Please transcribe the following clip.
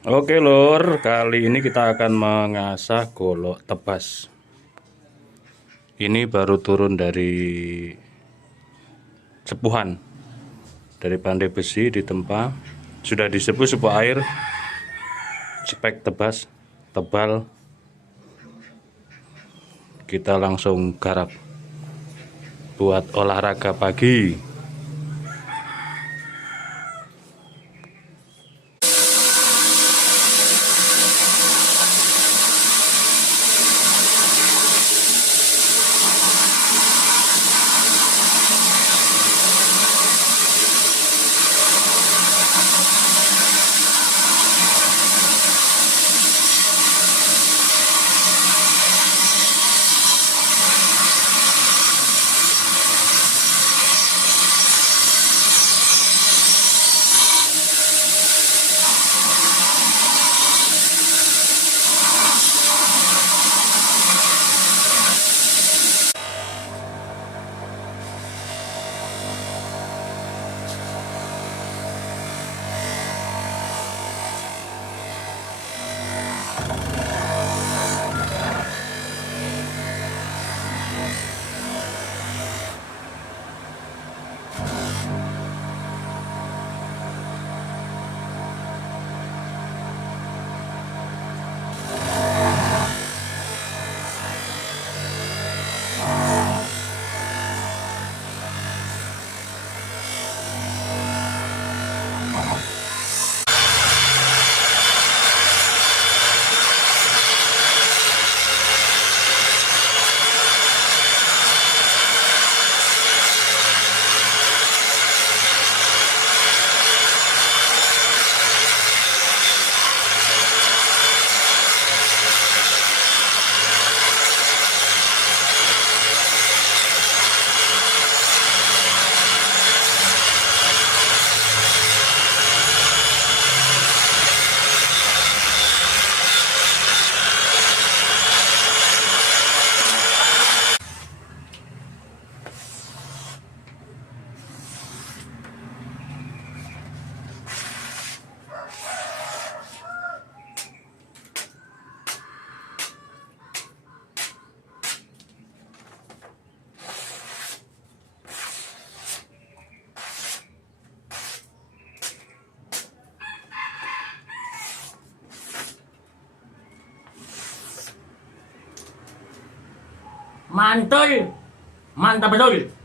Oke lur, kali ini kita akan mengasah golok tebas. Ini baru turun dari sepuhan, dari pandai besi ditempa, sudah disepuh sepuh air, spek tebas, tebal. Kita langsung garap buat olahraga pagi. Mantul, mantap betul.